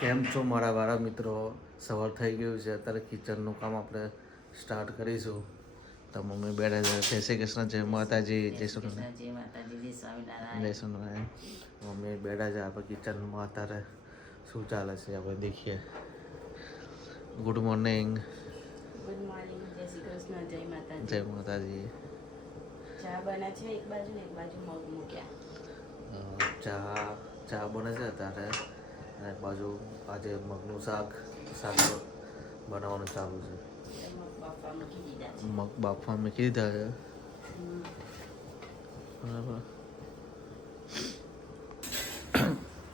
કેમ છો મારા વાળા મિત્રો? સવાર થઈ ગયું છે, અત્યારે કિચનનું કામ આપણે સ્ટાર્ટ કરીશું. તો મમ્મી બેઠા છે. જય શ્રી કૃષ્ણ, જય માતાજી, જય સ્વામિનારાયણ. જય માતાજી, જય સ્વામિનારાયણ. જય સ્વામિનારાયણ. મમ્મી બેઠા છે આપણે કિચનમાં. અત્યારે શું ચાલે છે આપણે દેખીએ. Good morning. ગુડ મોર્નિંગ, જય શ્રી કૃષ્ણ, જય માતાજી. જય માતાજી. ચા બને છે એક બાજુ ને એક બાજુ મગ મૂક્યા. ચા બને છે અત્યારે, અને એક બાજુ આજે મગનું શાક બનાવવાનું ચાલુ છે. મગ બાફવા મૂકી દીધા છે. મગ બાફવા મૂકી દીધા છે. બરાબર.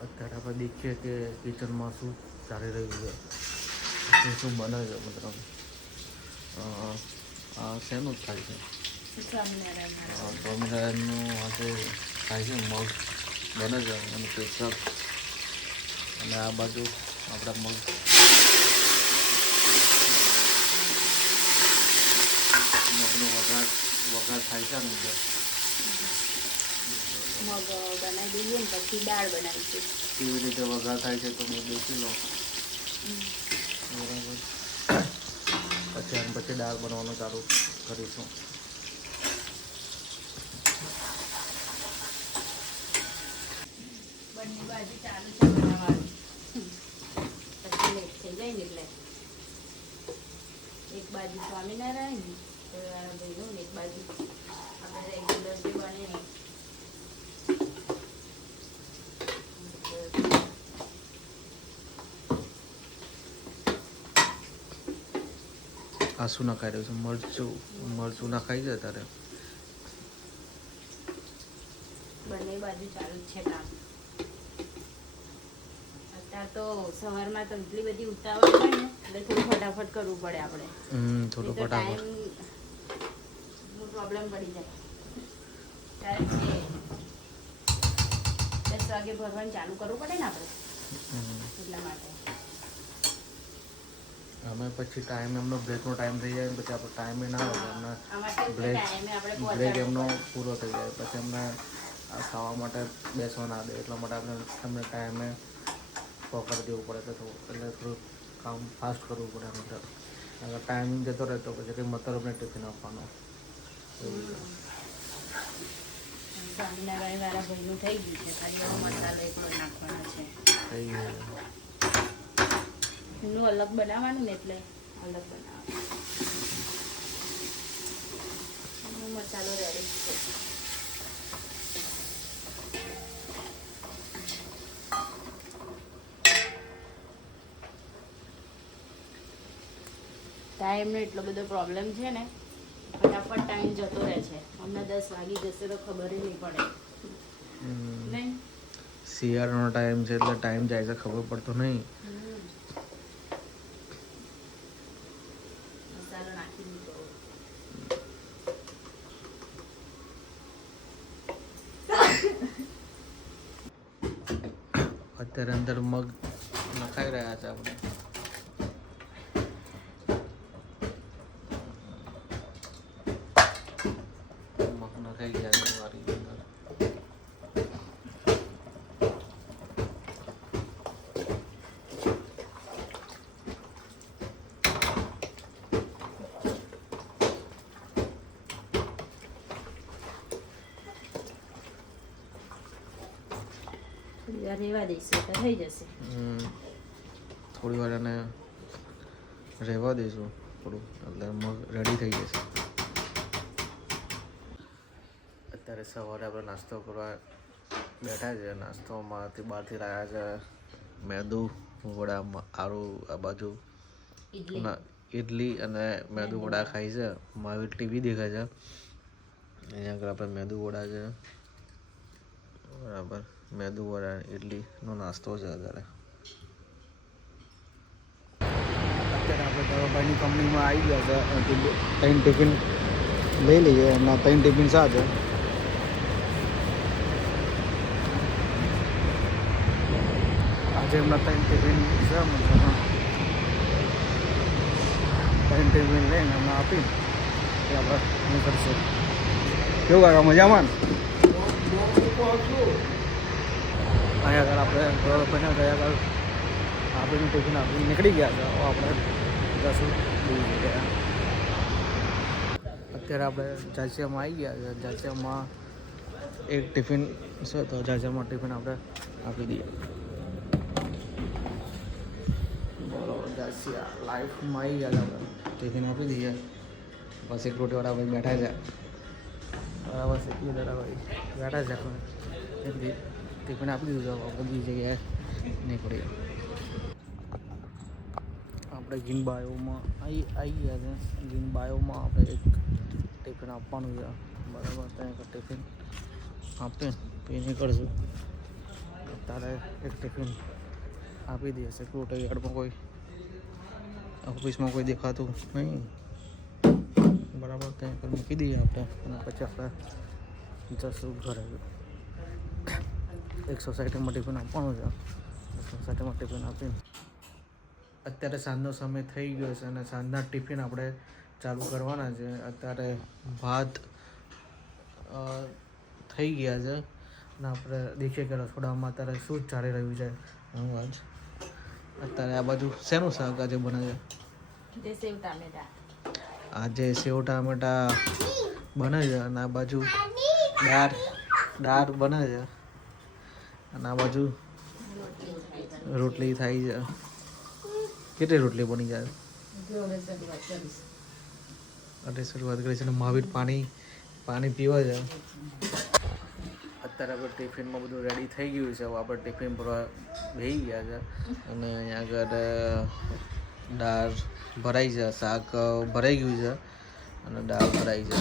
અત્યારે આપણે દેખીએ કે કિચનમાં શું ચાલી રહ્યું છે, શું બને છે. મતલબ આ શેનું થાય છે? સ્વામિનારાયણનું આજે થાય છે. મગ બને છે અને પેશક, અને આ બાજુ આપણા મગનો વઘાર થાય છે. અંદર મગ બનાવી દઈએ ને પછી દાળ બનાવીશું. કેવી રીતે વઘાર થાય છે તો મેં દેખી લો. બરાબર. પછી દાળ બનાવવાનું ચાલુ કરીશું. બંને બાજુ ચાલુ છે બનાવવાનું, પછી લેટ થઈ જાય ને એટલે એક બાજુ સ્વામિનારાયણ ભાઈનું ને એક બાજુ આપણે રેગ્યુલર જે બને ને. આ શું નખાઈ રહ્યું છે? મરચું નખાઈ છે તારે. બંને બાજુ ચાલુ જ છે કામ. અત્યારે તો સવારમાં તો એટલી બધી ઉતાવળ હોય ને એટલે થોડું ફટાફટ કરવું પડે આપણે. થોડું ફટાફટ પ્રોબ્લેમ પડી જાય. ત્યારે 10 વાગે ભરવાનું ચાલુ કરવું પડે ને આપણે, એટલા માટે. અમે પછી ટાઈમ એમનો બ્રેકનો ટાઈમ થઈ જાય, પછી આપણો ટાઈમે ના હોય. એમના બ્રેક એમનો પૂરો થઈ જાય, પછી એમને ખાવા માટે બેસવા ના દે. એટલા માટે આપણે એમને ટાઈમે પકડી દેવું પડે. એટલે થોડું કામ ફાસ્ટ કરવું પડે. એમ અગર ટાઈમ જતો રહે તો પછી કંઈ મતલબ નહીં ટિફિન આપવાનો. સ્વામિનારાયણ વાળા ભાઈનું થઈ ગયું છે, ખાલી એનો મસાલો એકલો નાખવાનો છે. થઈ ગયું. એનું અલગ બનાવવાનું ને એટલે અલગ બનાવવાનું. મસાલો રેડી છે. ટાઈમનો એટલો બધો પ્રોબ્લેમ છે ને, ફટાફટ ટાઈમ જતો રહે છે. હમણાં 10 વાગી જશે તો ખબર નહીં પડે. નહીં, શિયાળાનો ટાઈમ છે એટલે ટાઈમ જાય છે ખબર પડતો નહીં. મસાલો નાખી દીધો. અત્યારે અંદર મગ નખાઈ રહ્યા છે આપણે. મગ નખાઈ ગયા છે વારી અંદર. થોડી વાર રહેવા દઈશું તો થઈ જશે. થોડી વાર એને રહેવા દઈશું થોડું, એટલે મગ રેડી થઈ જશે. અત્યારે સવારે આપણે નાસ્તો કરવા બેઠા છે. નાસ્તોમાંથી બહારથી લાવ્યા છે મેદુ વડા, આરું આ બાજુ ઇડલી અને મેદુ વડા ખાઈ છે. મારી ટીવી દેખાય છે. અહીંયા આગળ આપણે મેદુ વડા છે. બરાબર. મેદુ વડા ઇડલીનો નાસ્તો છે. અત્યારે આપણે ધવલભાઈની કંપનીમાં આવી ગયા છે. 3 ટિફિન લઈ લઈએ. એમના 3 ટિફિન સાથે આજે એમના 3 ટિફિન છે. 3 ટિફિન લઈને એમને આપી એ આપણે નીકળશે. કેવું કાકા, મજામાં? અહીંયા આગળ આપણે ધવલભાઈને ગયા આગળ આપીને ટિફિન આપીને નીકળી ગયા છે. હવે આપણે જશું દૂર ગયા. અત્યારે આપણે જાસિયામાં આવી ગયા છે. જાસિયામાં એક ટિફિન છે તો જાસિયામાં ટિફિન આપણે આપી દઈએ. બોલો જાસિયા લાઈફમાં આવી ગયા આપણે ટિફિન આપી દઈએ. બસ એક રોટીવાળા ભાઈ બેઠા છે. બરાબર શીખવી દાદા ભાઈ બેઠા છે. આપણે ટિફિન આપી દીધું છે. આપણે બીજી જગ્યાએ નીકળીએ. આપણે ગીન બાયોમાં આવી ગયા છે. ગીન બાયોમાં આપણે એક ટિફિન આપવાનું છે. બરાબર ત્યાં એક ટિફિન આપીને પછી નીકળશું. અત્યારે એક ટિફિન આપી દઈએ. સિક્યુરિટી ગાર્ડમાં કોઈ ઓફિસમાં કોઈ દેખાતું નહીં. બરાબર ત્યાં પર મૂકી દઈએ આપણે અને પછી આપણે જશું ઘરે. એક સોસાયટીમાં ટિફિન આપવાનું છે. સોસાયટીમાં ટિફિન આપીને અત્યારે સાંજનો સમય થઈ ગયો છે અને સાંજના ટિફિન આપણે ચાલુ કરવાના છે. અત્યારે ભાત થઈ ગયા છે અને આપણે દેખીએ કે રસોડામાં અત્યારે શું ચાલી રહ્યું છે. આજ અત્યારે આ બાજુ શેનું શાક આજે બને છે? આજે સેવ ટામેટા બને છે અને આ બાજુ દાળ બને છે અને આ બાજુ રોટલી થાય છે. કેટલી રોટલી બની જાય? અરે શરૂઆત કરી છે અને મહાવીર પાણી પીવે છે. અત્યારે આપણે ટિફિનમાં બધું રેડી થઈ ગયું છે. હવે આપણે ટિફિન ભરવા બેસી ગયા છે અને અહીંયા આગળ દાળ ભરાઈ છે, શાક ભરાઈ ગયું છે અને દાળ ભરાઈ છે.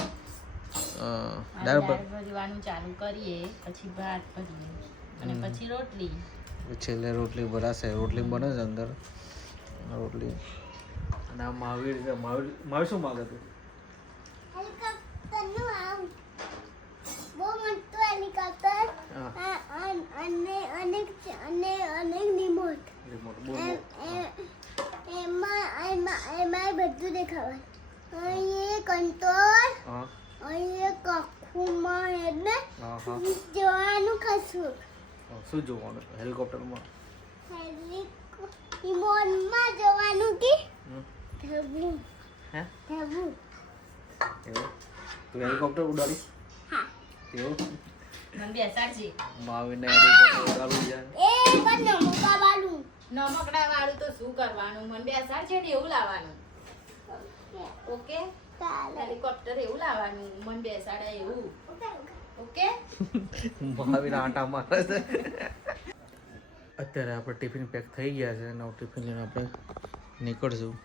દાળ ભરવાનું ચાલુ કરીએ પછી ભાત ભરીએ અને પછી રોટલી. છેલ્લે રોટલી ભરાશે. રોટલી બને છે અંદર રોટલી. અને આ મહાવીર છે. મહાવીર શું માગે તું? એમાં બધું દેખાવાનું. અહીં કંટ્રોલ, અહીં કખુમાં એટલે જોવાનું કશું. શું જોવાનું? હેલિકોપ્ટરમાં રિમોટમાં જોવાનું કે થવું હે થવું. એવું તું હેલિકોપ્ટર ઉડાડીશ? હા. એવું મને બેસાડજે. મહાવીરને હેલિકોપ્ટર ઉડાડવું છે. એ પણ નમકા વાળું નમકડા વાળું તો શું કરવાનું? મને બેસાડજે ને એવું લાવવાનું. ઓકે? હેલિકોપ્ટર એવું લાવવાનું. મને બેસાડે એવું. ઓકે? મહાવીર આંટા મારે છે. અત્યારે આપણે ટિફિન પેક થઈ ગયા છે. નવું ટિફિન લઈને આપણે નીકળશું.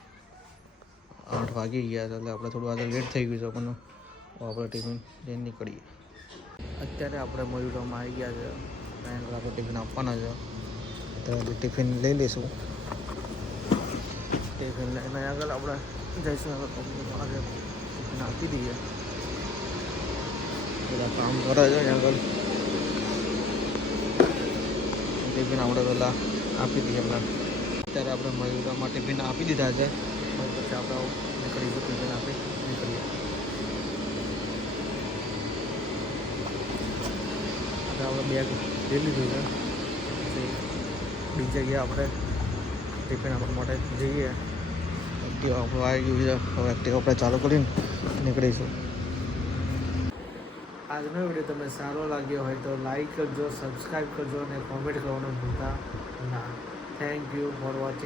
8 વાગી ગયા છે એટલે આપણે થોડું આગળ લેટ થઈ ગયું છે આપણને. આપણે ટિફિન લઈને નીકળીએ. અત્યારે આપણે મયુરમાં આવી ગયા છે. ત્યાં આગળ આપણે ટિફિન આપવાના છે. તો ટિફિન લઈ લઈશું. ટિફિન લઈને આગળ આપણે જઈશું. આગળ કંપનીમાં આગળ ટિફિન આપી દઈએ. બધા કામ કરે છે આગળ. ટિફિન આપણે પહેલાં આપી દઈએ એમને. અત્યારે આપણે મયુરામાં ટિફિન આપી દીધા છે. પછી આપણે નીકળીશું. ટિફિન આપી નીકળીએ. આપણે બેગ લઈ લીધું છે. પછી બીજી જગ્યાએ આપણે ટિફિન આપવા માટે જઈએ. એક્ટિવા આપણું આવી ગયું છે. હવે એક્ટિવા આપણે ચાલુ કરીને નીકળીશું. આજનો વિડીયો તમને સારો લાગ્યો હોય તો લાઈક કરજો, સબસ્ક્રાઈબ કરજો અને કોમેન્ટ કરવાનું ભૂલતા ના. Thank you for watching.